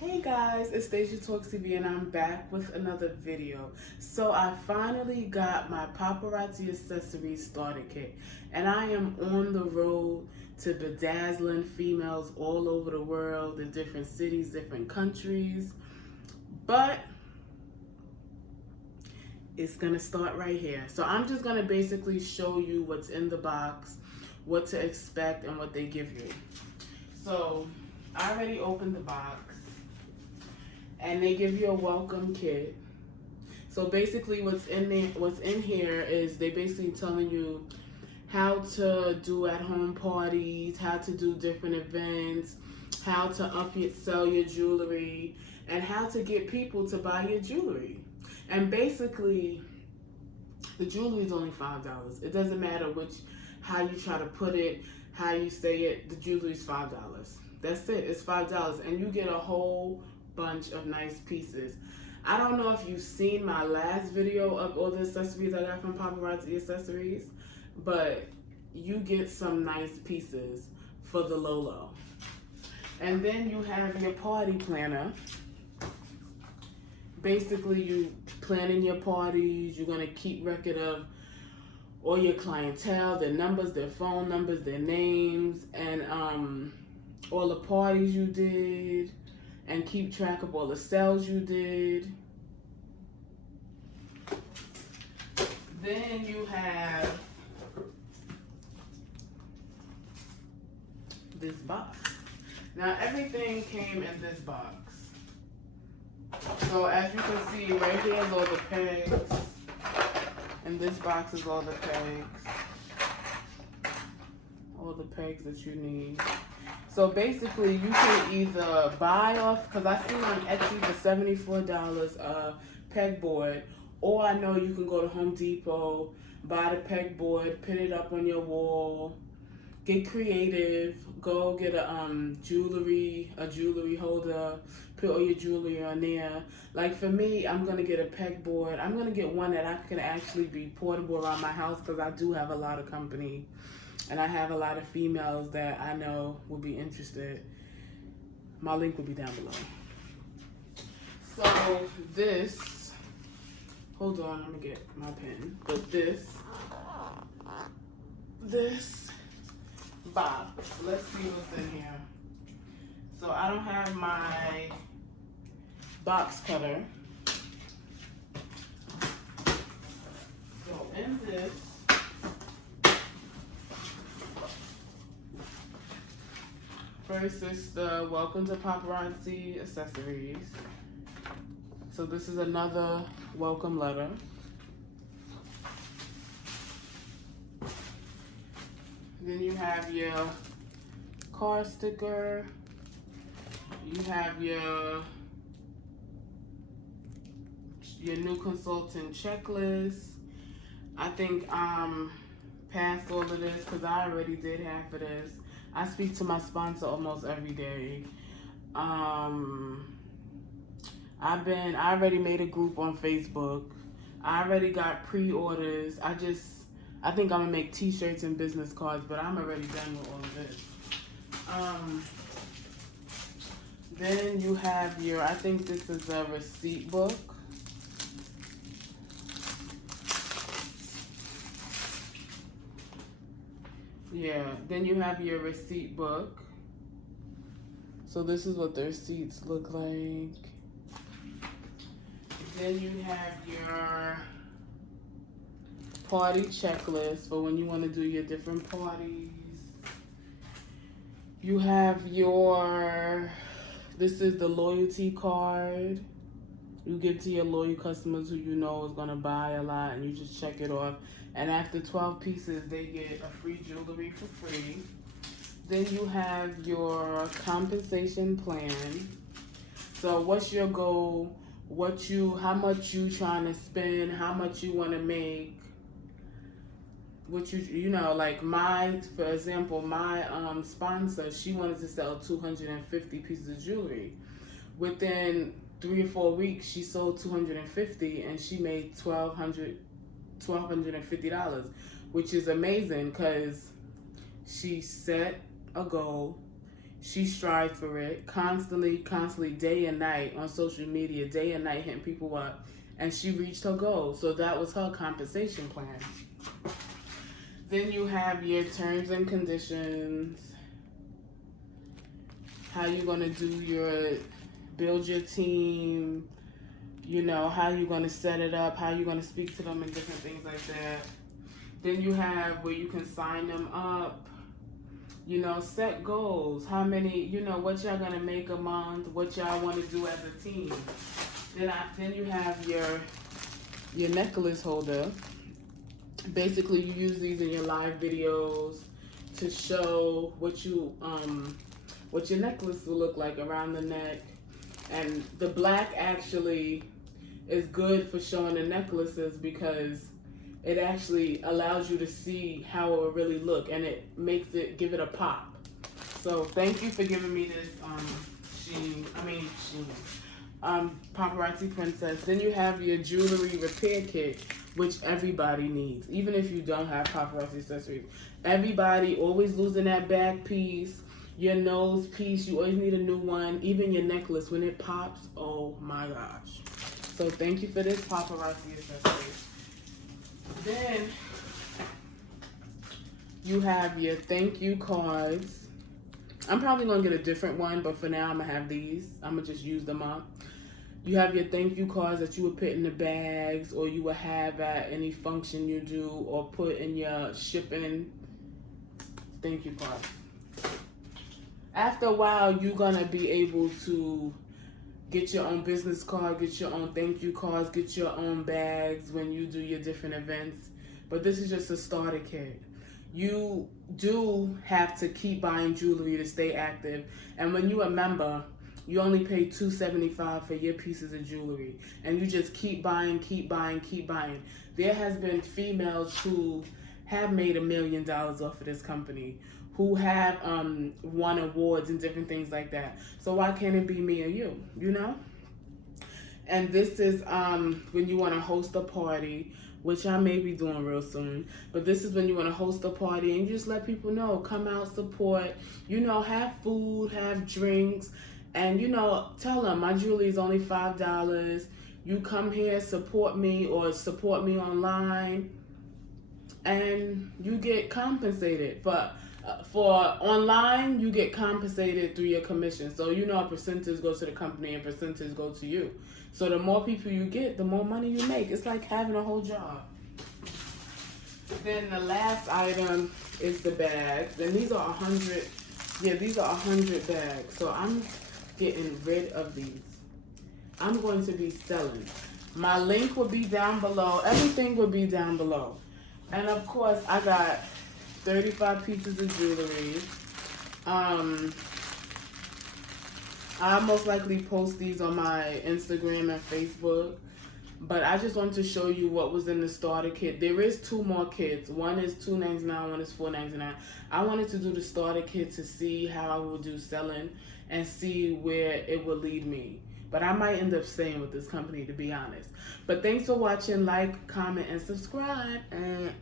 Hey guys, it's Stacia Talks TV and I'm back with another video. So I finally got my paparazzi accessories starter kit and I am on the road to bedazzling females all over the world in different cities, different countries. But it's gonna start right here. So I'm just gonna basically show you what's in the box, what to expect and what they give you. So I already opened the box. And they give you a welcome kit. So basically what's in here is they basically telling you how to do at home parties, how to do different events, how to sell your jewelry, and how to get people to buy your jewelry. And basically the jewelry is only $5. It doesn't matter how you try to put it, how you say it, the jewelry is $5. That's it, it's $5 and you get a whole bunch of nice pieces. I don't know if you've seen my last video of all the accessories I got from Paparazzi Accessories, but you get some nice pieces for the low. And then you have your party planner. Basically, you planning your parties, you're gonna keep record of all your clientele, their numbers, their phone numbers, their names, and all the parties you did, and keep track of all the sales you did. Then you have this box. Now everything came in this box. So as you can see, right here is all the pegs. And this box is all the pegs. All the pegs that you need. So basically, you can either buy off, because I seen on Etsy for $74 a pegboard, or I know you can go to Home Depot, buy the pegboard, put it up on your wall, get creative, go get a jewelry holder, put all your jewelry on there. Like for me, I'm gonna get a pegboard. I'm gonna get one that I can actually be portable around my house because I do have a lot of company. And I have a lot of females that I know will be interested. My link will be down below. So this, hold on, I'm gonna get my pen. But this box, let's see what's in here. So I don't have my box cutter. So in this, first is the Welcome to Paparazzi Accessories. So this is another welcome letter. Then you have your car sticker. You have your new consultant checklist. I think past all of this because I already did half of this. I speak to my sponsor almost every day. I already made a group on Facebook. I already got pre-orders. I think I'm gonna make t-shirts and business cards, but I'm already done with all of this. Then you have I think this is a receipt book. Yeah, then you have your receipt book. So this is what the receipts look like. Then you have your party checklist for when you want to do your different parties. You have this is the loyalty card. You give to your loyal customers who you know is going to buy a lot, and you just check it off. And after 12 pieces, they get a free jewelry for free. Then you have your compensation plan. So what's your goal? How much you trying to spend? How much you want to make? Like for example, my sponsor, she wanted to sell 250 pieces of jewelry. Within 3 or 4 weeks, she sold 250 and she made $1,250, which is amazing because she set a goal. She strives for it constantly, day and night on social media, day and night hitting people up, and she reached her goal. So that was her compensation plan. Then you have your terms and conditions, how you're gonna build your team, how you're gonna set it up, how you're gonna speak to them and different things like that. Then you have where you can sign them up, set goals, how many, what y'all gonna make a month, what y'all wanna do as a team. Then you have your necklace holder. Basically, you use these in your live videos to show what your necklace will look like around the neck. And the black actually is good for showing the necklaces because it actually allows you to see how it will really look, and it makes give it a pop. So thank you for giving me this paparazzi princess. Then you have your jewelry repair kit, which everybody needs, even if you don't have paparazzi accessories. Everybody always losing that back piece, your nose piece, you always need a new one. Even your necklace, when it pops, oh my gosh. So thank you for this paparazzi accessory. Then you have your thank you cards. I'm probably gonna get a different one, but for now I'm gonna have these. I'm gonna just use them up. You have your thank you cards that you would put in the bags, or you would have at any function you do, or put in your shipping thank you cards. After a while, you're gonna be able to get your own business card, get your own thank you cards, get your own bags when you do your different events. But this is just a starter kit. You do have to keep buying jewelry to stay active. And when you're a member, you only pay $275 for your pieces of jewelry. And you just keep buying, keep buying, keep buying. There has been females who have made $1 million off of this company, who have won awards and different things like that. So why can't it be me or you, And this is when you want to host a party, which I may be doing real soon. But this is when you want to host a party and you just let people know, come out, support, have food, have drinks, and, tell them my jewelry is only $5. You come here, support me, or support me online, and you get compensated. For online, you get compensated through your commission. So a percentage goes to the company and percentage go to you. So the more people you get, the more money you make. It's like having a whole job. Then the last item is the bags. And these are 100. Yeah, these are 100 bags. So I'm getting rid of these. I'm going to be selling. My link will be down below. Everything will be down below. And of course, I got 35 pieces of jewelry. I'll most likely post these on my Instagram and Facebook. But I just wanted to show you what was in the starter kit. There is 2 more kits. One is $2.99, one is $4.99. I wanted to do the starter kit to see how I will do selling and see where it will lead me. But I might end up staying with this company, to be honest. But thanks for watching. Like, comment, and subscribe. And